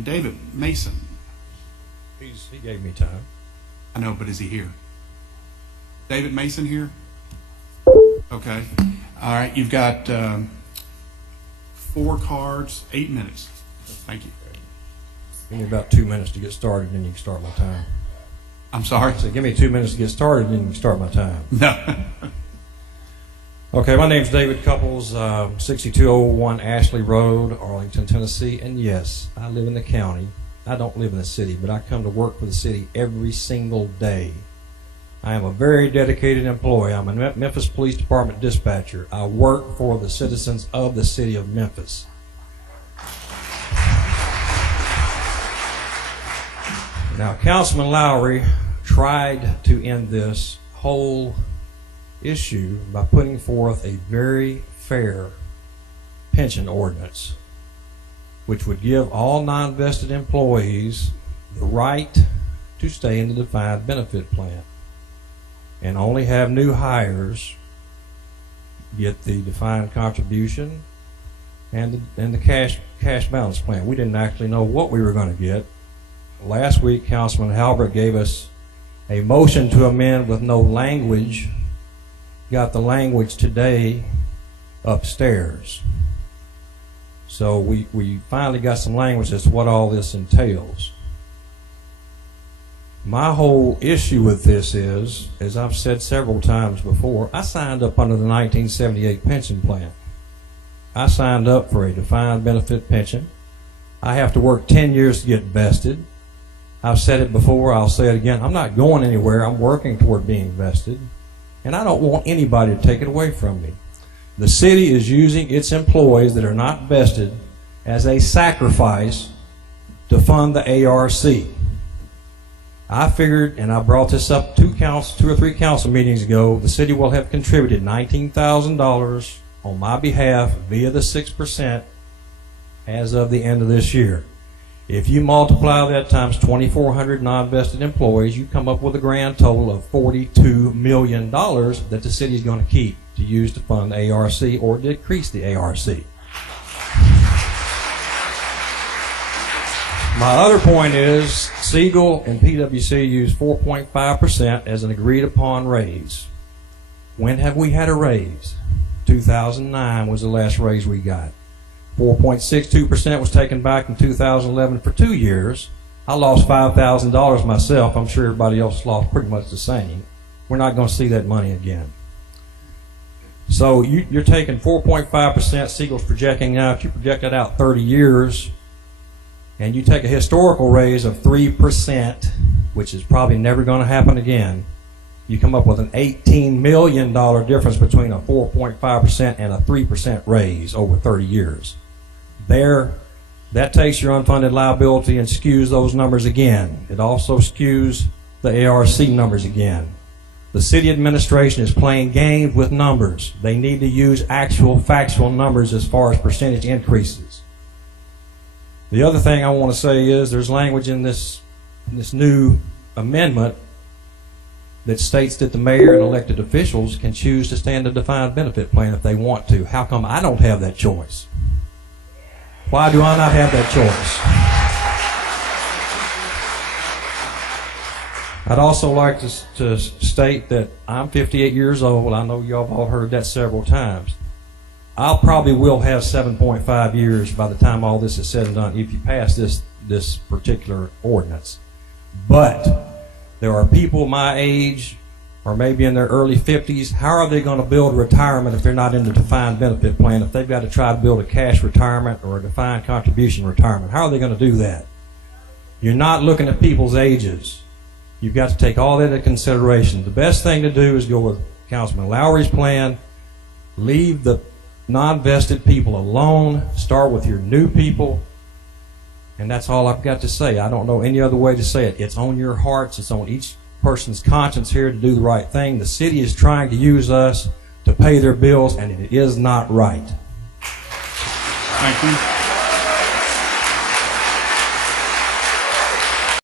And David Mason. He gave me time. I know, but is he here? David Mason here? Okay. All right, you've got 4 cards, 8 minutes. Thank you. Give me about 2 minutes to get started, and then you can start my time. I'm sorry? So give me 2 minutes to get started, and then you can start my time. No. Okay, my name's David Cupples, 6201 Ashley Road, Arlington, Tennessee. And yes, I live in the county. I don't live in the city, but I come to work for the city every single day. I am a very dedicated employee. I'm a Memphis Police Department dispatcher. I work for the citizens of the city of Memphis. Now, Councilman Lowry tried to end this whole issue by putting forth a very fair pension ordinance, which would give all non-vested employees the right to stay in the defined benefit plan and only have new hires get the defined contribution and the cash balance plan. We didn't actually know what we were going to get. Last week, Councilman Halbert gave us a motion to amend with no language. Got the language today upstairs. So we finally got some language as to what all this entails. My whole issue with this is, as I've said several times before, I signed up under the 1978 pension plan. I signed up for a defined benefit pension. I have to work 10 years to get vested. I've said it before, I'll say it again. I'm not going anywhere. I'm working toward being vested. And I don't want anybody to take it away from me. The city is using its employees that are not vested as a sacrifice to fund the ARC. I figured, and I brought this up 2 or 3 council meetings ago, the city will have contributed $19,000 on my behalf via the 6% as of the end of this year. If you multiply that times 2,400 non-vested employees, you come up with a grand total of $42 million that the city is going to keep to use to fund the ARC or decrease the ARC. My other point is Siegel and PwC use 4.5% as an agreed upon raise. When have we had a raise? 2009 was the last raise we got. 4.62% was taken back in 2011 for 2 years. I lost $5,000 myself. I'm sure everybody else lost pretty much the same. We're not going to see that money again. So you're taking 4.5%. Siegel's projecting out. You project that out 30 years, and you take a historical raise of 3%, which is probably never going to happen again. You come up with an $18 million difference between a 4.5% and a 3% raise over 30 years. That takes your unfunded liability and skews those numbers again. It also skews the ARC numbers again. The city administration is playing games with numbers. They need to use actual factual numbers as far as percentage increases. The other thing I want to say is there's language in this new amendment that states that the mayor and elected officials can choose to stay in the defined benefit plan if they want to. How come I don't have that choice? Why do I not have that choice? I'd also like to state that I'm 58 years old. I know y'all have all heard that several times. I'll probably will have 7.5 years by the time all this is said and done if you pass this particular ordinance. But there are people my age or maybe in their early 50s. How are they going to build retirement if they're not in the defined benefit plan? If they've got to try to build a cash retirement or a defined contribution retirement, how are they going to do that? You're not looking at people's ages. You've got to take all that into consideration. The best thing to do is go with Councilman Lowry's plan. Leave the non-vested people alone. Start with your new people. And that's all I've got to say. I don't know any other way to say it. It's on your hearts. It's on each person's conscience here to do the right thing. The city is trying to use us to pay their bills, and it is not right. Thank you.